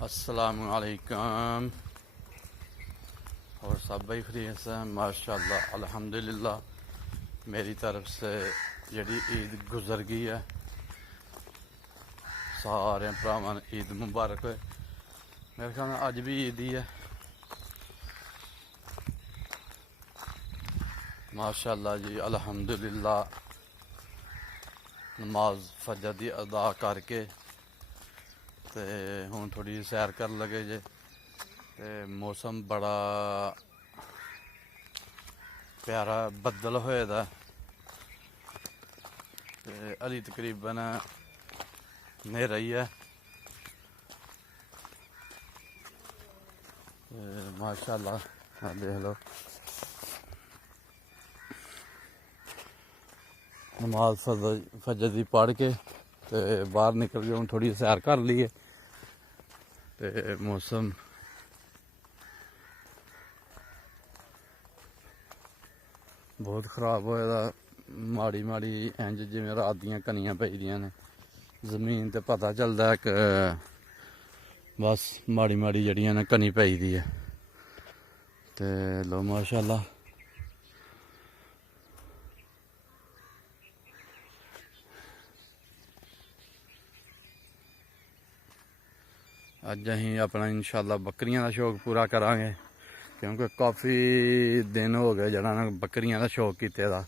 अस्सलामुअलैकुम। और सब भाई खरीद से माशाल्लाह अल्हम्दुलिल्लाह। मेरी तरफ से जी ईद गुजर गई है, सारे भरावां नूं ईद मुबारक होए। मेरे ख्याल अज भी ईद ही है माशाल्लाह जी अल्हम्दुलिल्लाह। नमाज फजर दी अदा करके ते हुण थोड़ी सैर कर लगे जे। ते मौसम बड़ा प्यारा बदल होए दा ते अली तकरीबन नेरा ही है। माशाल्लाह देख लो, नमाज फजर दी पढ़ के ते बाहर निकल गए। हुण थोड़ी सैर कर लीए ते मौसम बहुत खराब होए दा, माड़ी माड़ी इंज जिवें रात दियां कनियां पई दियां ने। जमीन ते पता चलदा है कि बस माड़ी माड़ी जड़ियां ने कनी पई दी है। ते लो माशाल्लाह अज असीं अपना इंशाल्लाह बकरियां का शौक पूरा करांगे, क्योंकि काफ़ी दिन हो गए जड़ा ना बकरियां का शौक कीते दा।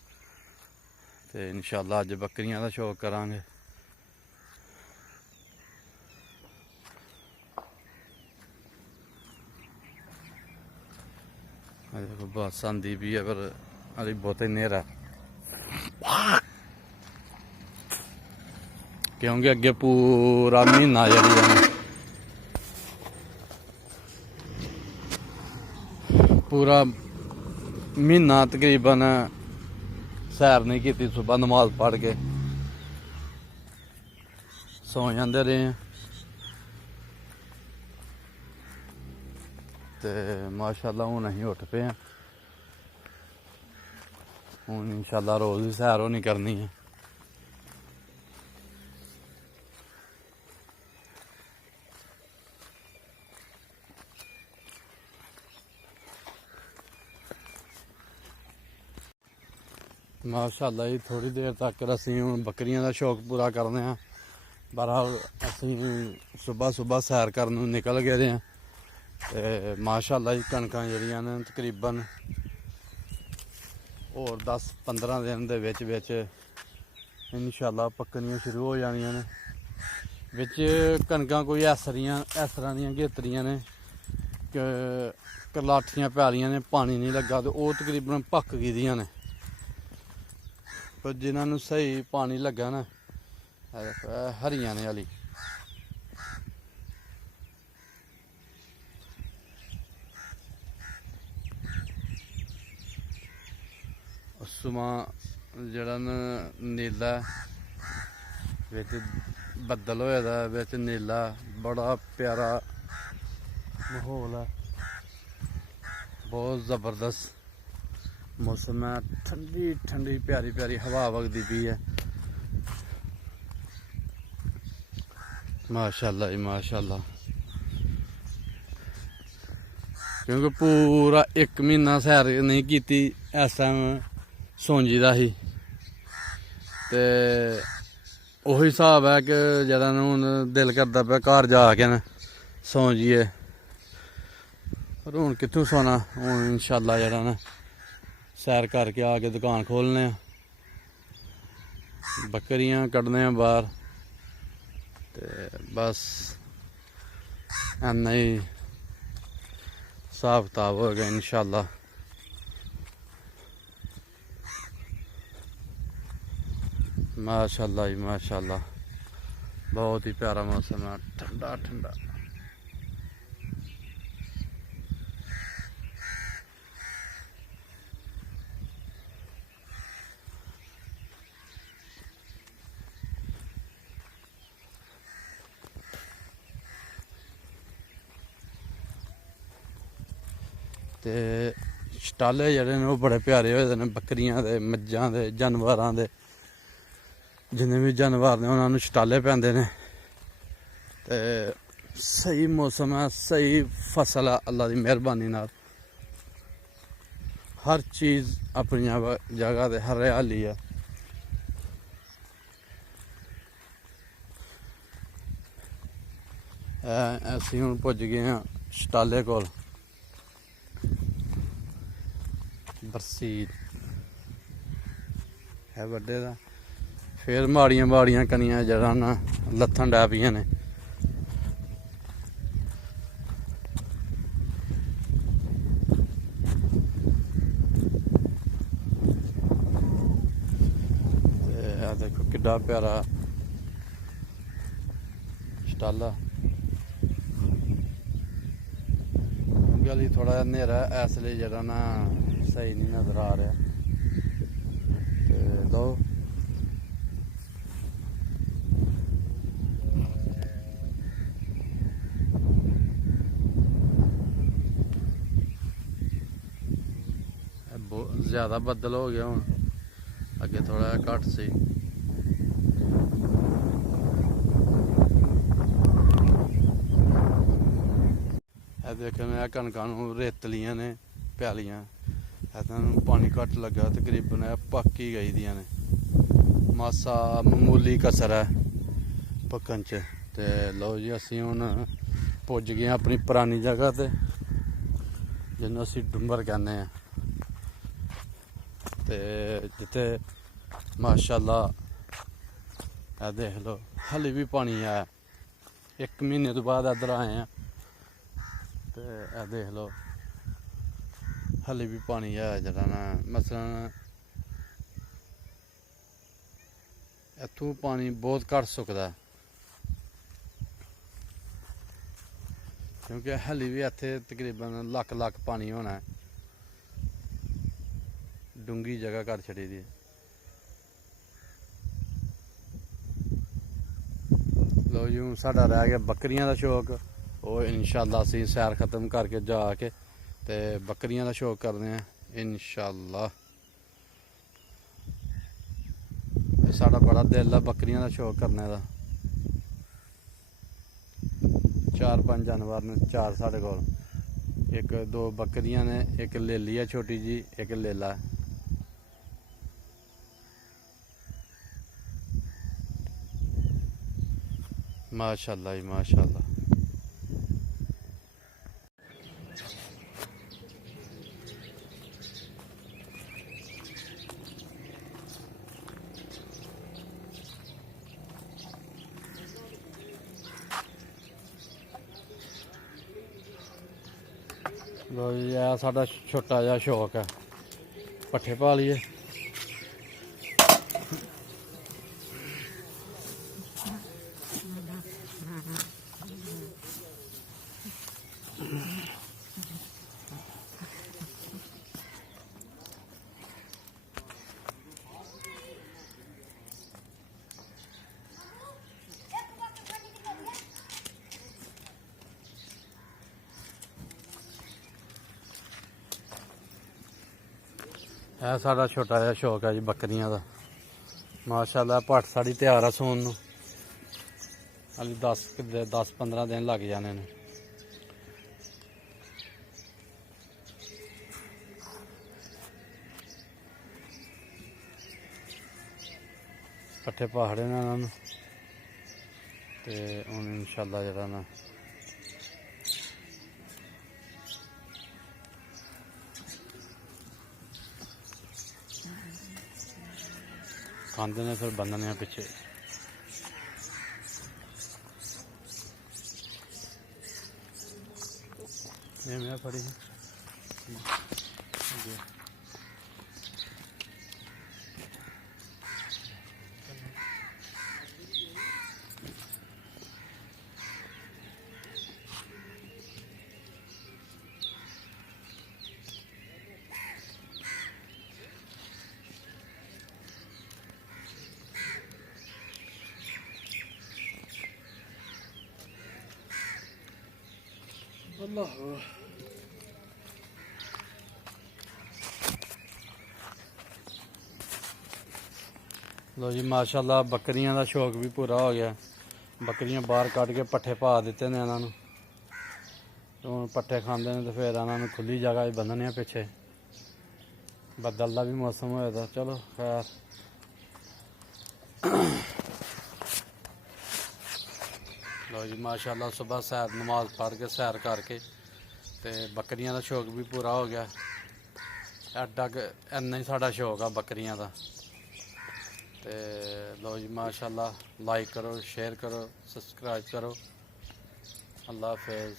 ते इंशाल्लाह अज बकरियां का शौक करांगे। देखो बस आंदी भी है पर अभी बहुत नेरा, क्योंकि अगे पूरा महीना जी पूरा महीना तकरीबन सैर नहीं की। सुबह नमाज पढ़ के सौ जाते रहे ते माशाल्लाह हुण असीं उठ पे हैं। हुण इंशाल्लाह रोज़ ही सैर होनी करनी है। माशाल्लाह जी थोड़ी देर तक असीं हुण बकरियां का शौक पूरा करने हैं। बहरहाल असीं सुबह सुबह सैर करन निकल गए हैं। ते माशाल्लाह जी कणकां जड़ियां ने तकरीबन और 10-15 दिन दे विच इंशाल्लाह पक्कनियां शुरू हो जानियां ने। विच कणकां कोई ऐसरां दियां घेतरियां ने कि करलाठियां पैलियां ने, पानी नहीं लगा ते ओह तकरीबन पक्क गेदियां ने। पर जिन्होंने सही पानी लगा ना हरियां ने हली। सुमा जड़ा नीला बिच बदल होए दा, बिच नीला बड़ा प्यारा माहौल है, बहुत ज़बरदस्त मौसम है। ठंडी ठंडी प्यारी प्यारी हवा वगदी पी है माशाल्लाह जी माशाल्लाह। क्योंकि पूरा एक महीना सैर नहीं की इस टाइम सौंजी दा ही ते ओही हिसाब है कि जरा हुण दिल करदा पिया घर जाके ना सौ जाइए, पर हुण कित्थों सोना। हुण इंशाल्लाह जरा ना सैर करके आके दुकान खोलने, बकरियां कड्ढने बाहर ते बस इन्ना ही हिसाब किताब होगा इंशाल्लाह। माशाल्लाह जी माशाल्लाह बहुत ही प्यारा मौसम है, ठंडा ठंडा। ते शटाले जड़े ने बड़े प्यारे होए ने बकरियां दे, मज्जां दे, जानवरां दे। जिन्ने भी जानवर ने उन्होंने शटाले पैंदे ने ते सही मौसम है, सही फसल है अल्लाह की मेहरबानी नाल। हर चीज़ अपनी जगह ते हरियाली है। असीं हुण पुज गए हैं शटाले कोल, बरसीत है बड्डे दा। फिर माड़ियां माड़ियां कनियां जड़ां ना लत्थन डै पियां ने। देखो किड्डा प्यारा शटाला। गली थोड़ा जिहा न्हेरा है इसलिए जरा ना सही नहीं नजर आ रहा। तो लो बहुत ज्यादा बदल हो गया हूँ, अगे थोड़ा घट सी। देखो मैं कणकां नूं रेतलियां ने प्यालियां, पानी घट लगा, तकरीबन पक ही गई दियां ने। मासा मामूली कसर है पकन च। ते लो जी असीं हुण पुज गए अपनी पुरानी जगह ते, जिन्नूं असीं डुंबर कहने हैं। ते जिथे माशाअल्लाह देख लो हल्ली भी पानी है। 1 महीने तो बाद इधर आए हैं ते देख लो हल्ली भी पानी है जरा ना। मसलन इत्थों पानी बहुत घट सुकदा क्योंकि हल्ली भी इत्थे तकरीबन लख पानी होना है। डूंगी जगह कर छड़ी दी। लो जी हूँ साडा रह गया बकरियां का शौक। और इंशाअल्लाह असीं सैर खत्म करके जाके ते बकरियां का शौक करते हैं इंशाअल्लाह। साडा बड़ा दिल है बकरियां का शौक करने का। 4-5 जानवर ने, 4 साढ़े कोल। 1-2 बकरियां ने, एक लेली है छोटी जी, एक लेला है। माशाअल्लाह जी माशाअल्लाह। लो जी यह साडा छोटा जिहा शौक है, पट्ठे पा लीए। यह साडा छोटा जिहा शौक है जी बकरियां का। माशाअल्लाह पट्ठ साड़ी तैयार है सून नूं, हाली 10-15 दिन लग जाने ने। पट्ठे पाखड़े ने इन्हां नूं ते हुण इंशाअल्लाह जेह्ड़ा ना खांदे ने, फिर बन्नने हैं पिछे। ये मैं पड़ी अल्लाह। लो जी माशाअल्लाह बकरियां का शौक भी पूरा हो गया। ਬੱਕਰੀਆਂ ਬਾਹਰ ਕੱਢ ਕੇ ਪੱਠੇ ਪਾ ਦਿੱਤੇ ਨੇ ਇਹਨਾਂ ਨੂੰ। ਹੁਣ ਪੱਠੇ ਖਾਂਦੇ ਨੇ ਤੇ ਫਿਰ ਇਹਨਾਂ ਨੂੰ ਖੁੱਲੀ ਜਗ੍ਹਾ 'ਚ ਬੰਨ੍ਹਣੇ ਆ ਪਿੱਛੇ। ਬੱਦਲ ਦਾ ਵੀ ਮੌਸਮ ਹੋਇਆ ਦਾ। ਚਲੋ ਖੈਰ ਲਓ ਜੀ, ਮਾਸ਼ਾਅੱਲਾ ਸੁਬਹ ਸੈਰ ਨਮਾਜ਼ ਪੜ੍ਹ ਕੇ ਸੈਰ ਕਰਕੇ ਤੇ ਬੱਕਰੀਆਂ ਦਾ ਸ਼ੌਕ ਵੀ ਪੂਰਾ ਹੋ ਗਿਆ। ਐਡਾ ਇੰਨਾ ਹੀ ਸਾਡਾ ਸ਼ੌਕ ਆ ਬੱਕਰੀਆਂ ਦਾ। ਤੇ ਲਓ ਜੀ, ਮਾਸ਼ਾਅੱਲਾ ਲਾਈਕ ਕਰੋ, ਸ਼ੇਅਰ ਕਰੋ, ਸਬਸਕ੍ਰਾਈਬ ਕਰੋ। ਅੱਲਾ ਹਾਫਿਜ਼।